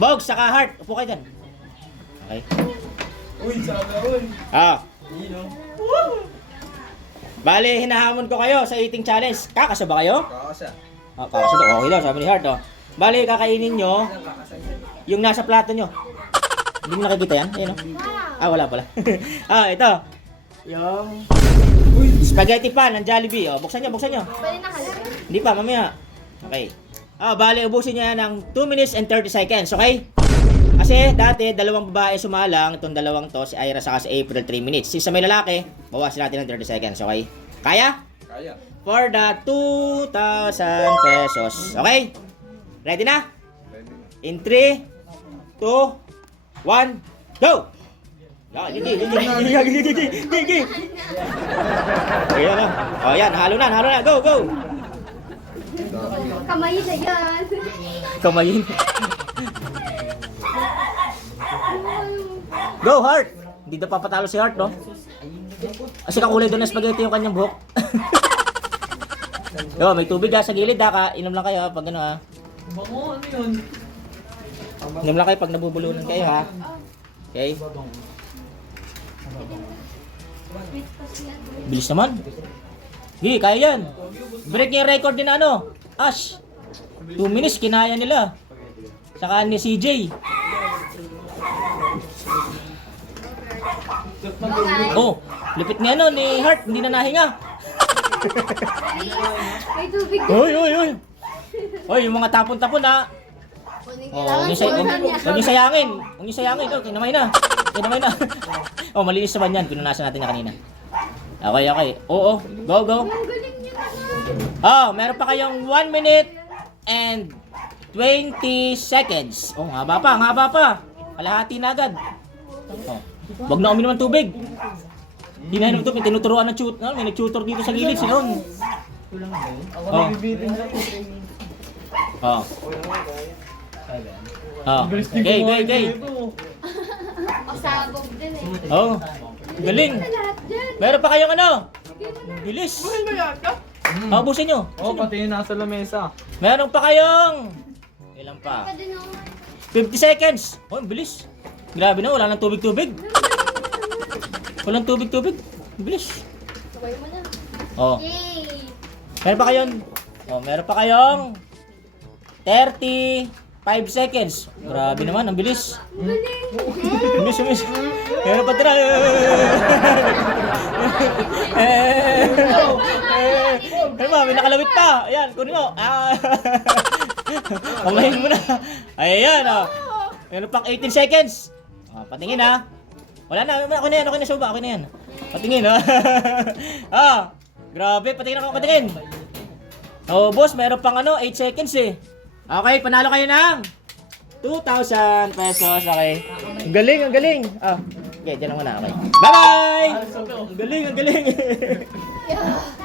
Bogs, saka heart. Upo kayo dyan. Okay. Uy, sana all. Yun o. Bale, hinahamon ko kayo sa eating challenge. Kakasa ba kayo? Kakasa. Kakasa daw. Okay daw, sabi ni Heart. Bale, kakainin nyo yung nasa plato nyo. Hindi mo nakikita yan? Ayun o. Wala pala. Ito. Yung spaghetti pan ng Jollibee. Buksan nyo, buksan nyo. Pwede na halaga. Hindi pa, mamaya. Okay. Bale, ubusin nyo yan ng 2 minutes and 30 seconds, okay? Kasi dati, dalawang babae sumalang, itong dalawang to, si Ira saka si April, 3 minutes. Since sa may lalaki, bawasin natin ng 30 seconds, okay? Kaya? Kaya. For the 2,000 pesos. Okay? Ready na? Ready na. In 3, 2, 1, go! Gigi. Ayan na. Yan, halo na. Go. Kamay na yan. Kamayin. Go, Heart! Hindi na papatalo si Heart, no? Kasi kakulay doon na spaghetti yung kanyang buhok. Yo, may tubig sa gilid ha. Inom lang kayo pag ano ha. Bango, ano yun? Inom lang kayo pag nabubulunan kayo ha. Okay? Bilis naman. Gi, kaya yan. Break yung record din ano. Ash. 2 minutes, kinaya nila. Saka ni CJ. Lipit nga no ni Heart, hindi na nahinga. May tubig. Oy. Yung mga tapon-tapon ha. Huwag niyo sayangin. Kinamay na. Malinis naman yan. Pinunasan natin na kanina. Okay. Oo. Go. Ang galing niya na. Meron pa kayong 1 minute and 20 seconds. Ang haba pa. Kalahati na agad. Wag na uminom ng tubig. Hindi na inom tubig. Tinuturuan ng tutor. May nag-tutor dito sa gilid. Sinon. Ako nabibitin lang. Okay. Pasabog din eh. Galing. Lahat dyan. Meron pa kayong ano? Bilis. Ubusin nyo. Pati yung nasa lamesa. Meron pa kayong... Ilan pa? Pa din ako. 50 seconds. Ang bilis. Grabe na, wala nang tubig-tubig. Walang tubig-tubig. Bilis. Sabay mo na. Yay! Meron pa kayong 35 seconds. Grabe naman, ang bilis. Ang galing. Bilis. Meron pa tira. May nakalawit pa. Ayan, kunin mo. Pamahin mo na. Ayan, meron pang 18 seconds. Patingin ha. Wala na, okay na suba, okay na yan. Patingin ha. Grabe, patingin ako, patingin. Boss, meron pang 8 seconds eh. Okay, panalo kayo ng 2,000 pesos, okay. Ang galing. Okay, dyan lang muna, okay. Bye-bye! Ang galing. Yeah.